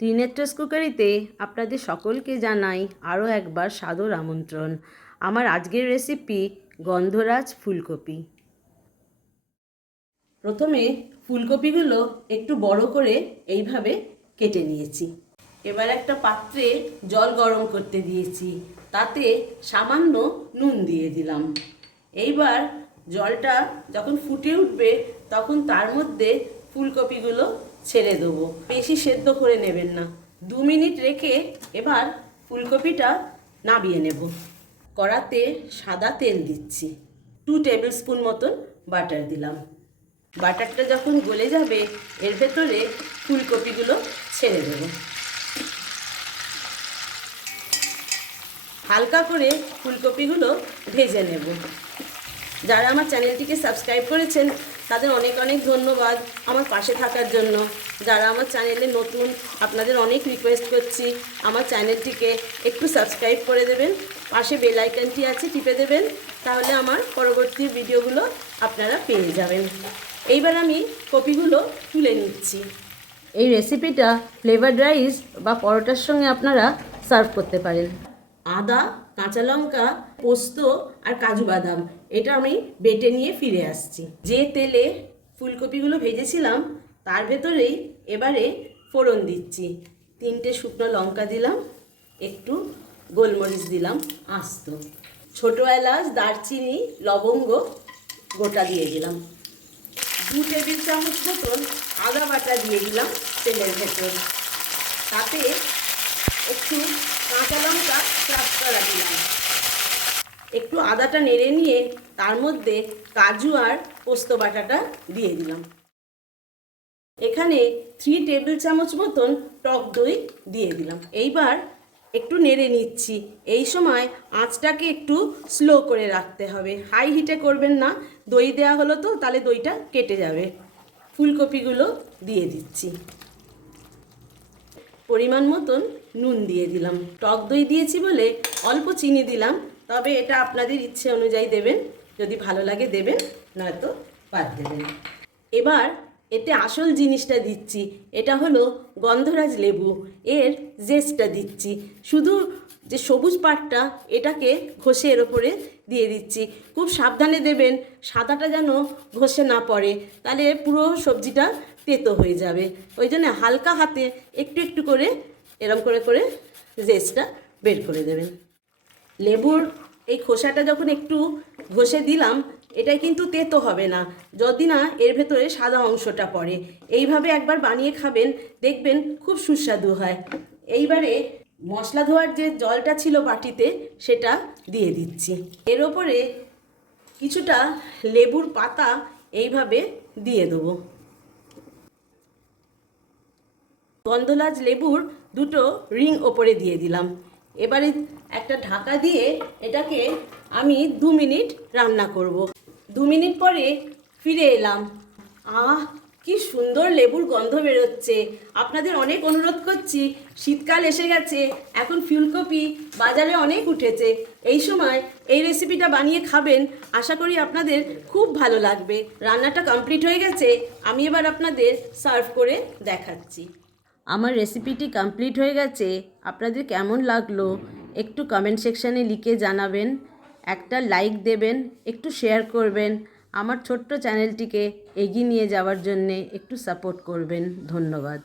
ত্রিনেত্রস কুকারিতে আপনাদের সকলকে জানাই আরও একবার সাদর আমন্ত্রণ। আমার আজকের রেসিপি গন্ধরাজ ফুলকপি। প্রথমে ফুলকপিগুলো একটু বড় করে এইভাবে কেটে নিয়েছি। এবার একটা পাত্রে জল গরম করতে দিয়েছি, তাতে সামান্য নুন দিয়ে দিলাম। এইবার জলটা যখন ফুটে উঠবে তখন তার মধ্যে ফুলকপিগুলো ছেড়ে দেবো। বেশি সেদ্ধ করে নেবেন না, 2 মিনিট রেখে এবার ফুলকপিটা নামিয়ে নেব। কড়াতে সাদা তেল দিচ্ছি, 2 টেবিল স্পুন মতন বাটার দিলাম। বাটারটা যখন গলে যাবে এর ভেতরে ফুলকপিগুলো ছেড়ে দেব। হালকা করে ফুলকপিগুলো ভেজে নেব। যারা আমার চ্যানেলটিকে সাবস্ক্রাইব করেছেন তাদের অনেক অনেক ধন্যবাদ আমার পাশে থাকার জন্য। যারা আমার চ্যানেলে নতুন, আপনাদের অনেক রিকোয়েস্ট করছি আমার চ্যানেলটিকে একটু সাবস্ক্রাইব করে দেবেন, পাশে বেল আইকনটি আছে টিপে দেবেন, তাহলে আমার পরবর্তী ভিডিওগুলো আপনারা পেয়ে যাবেন। এইবার আমি কপিগুলো তুলে নিচ্ছি। এই রেসিপিটা ফ্লেভারড রাইস বা পরোটার সঙ্গে আপনারা সার্ভ করতে পারেন। আদা, কাঁচা লঙ্কা, পোস্ত আর কাজু বাদাম এটা আমি বেটে নিয়ে ফিরে আসছি। যে তেলে ফুলকপিগুলো ভেজেছিলাম তার ভেতরেই এবারে ফোড়ন দিচ্ছি। 3টে শুকনো লঙ্কা দিলাম, একটু গোলমরিচ দিলাম আস্ত, ছোটো এলাচ, দারচিনি, লবঙ্গ গোটা দিয়ে দিলাম। 2 টেবিল চামচ মতন আদা বাটা দিয়ে দিলাম তেলের ভেতর, তাতে একটু কাঁচা লঙ্কা ক্রাশ করা দিলাম। একটু আদাটা নেড়ে নিয়ে তার মধ্যে কাজু আর পোস্ত বাটাটা দিয়ে দিলাম। এখানে 3 টেবিল চামচ মতন টক দই দিয়ে দিলাম। এইবার একটু নেড়ে নিচ্ছি। এই সময় আঁচটাকে একটু স্লো করে রাখতে হবে, হাই হিটে করবেন না, দই দেওয়া হলো তো তাহলে দইটা কেটে যাবে। ফুলকপিগুলো দিয়ে দিচ্ছি, পরিমাণ মতন নুন দিয়ে দিলাম। টক দই দিয়েছি বলে অল্প চিনি দিলাম, তবে এটা আপনাদের ইচ্ছে অনুযায়ী দেবেন, যদি ভালো লাগে দেবেন, নয়তো বাদ দেবেন। এবার এতে আসল জিনিসটা দিচ্ছি, এটা হলো গন্ধরাজ লেবু, এর জেসটা দিচ্ছি। শুধু যে সবুজ পাটটা এটাকে ঘষে এর ওপরে দিয়ে দিচ্ছি। খুব সাবধানে দেবেন, সাদাটা যেন ঘষে না পড়ে, তাহলে পুরো সবজিটা তেতো হয়ে যাবে। ওই জন্য হালকা হাতে একটু একটু করে এরম করে করে জেসটা বের করে দেবেন। লেবুর এই খোসাটা যখন একটু ঘষে দিলাম, এটা কিন্তু তেতো হবে না যদি না এর ভেতরে সাদা অংশটা পড়ে। এইভাবে একবার বানিয়ে খাবেন, দেখবেন খুব সুস্বাদু হয়। এইবারে মশলা ধোয়ার যে জলটা ছিল বাটিতে সেটা দিয়ে দিচ্ছি। এর ওপরে কিছুটা লেবুর পাতা এইভাবে দিয়ে দেবো। গন্ধরাজ লেবুর 2টো রিং ওপরে দিয়ে দিলাম। এবারে একটা ঢাকা দিয়ে এটাকে আমি 2 মিনিট রান্না করব। 2 মিনিট পরে ফিরে এলাম। কি সুন্দর লেবুর গন্ধ বেরোচ্ছে। আপনাদের অনেক অনুরোধ করছি, শীতকাল এসে গেছে, এখন ফুলকপি বাজারে অনেক উঠেছে, এই সময় এই রেসিপিটা বানিয়ে খাবেন, আশা করি আপনাদের খুব ভালো লাগবে। রান্নাটা কমপ্লিট হয়ে গেছে, আমি এবার আপনাদের সার্ভ করে দেখাচ্ছি। আমার রেসিপিটি কমপ্লিট হয়ে গেছে, আপনাদের কেমন লাগলো একটু কমেন্ট সেকশানে লিখে জানাবেন, একটা লাইক দেবেন, একটু শেয়ার করবেন, আমার ছোট্ট চ্যানেলটিকে এগিয়ে নিয়ে যাওয়ার জন্যে একটু সাপোর্ট করবেন। ধন্যবাদ।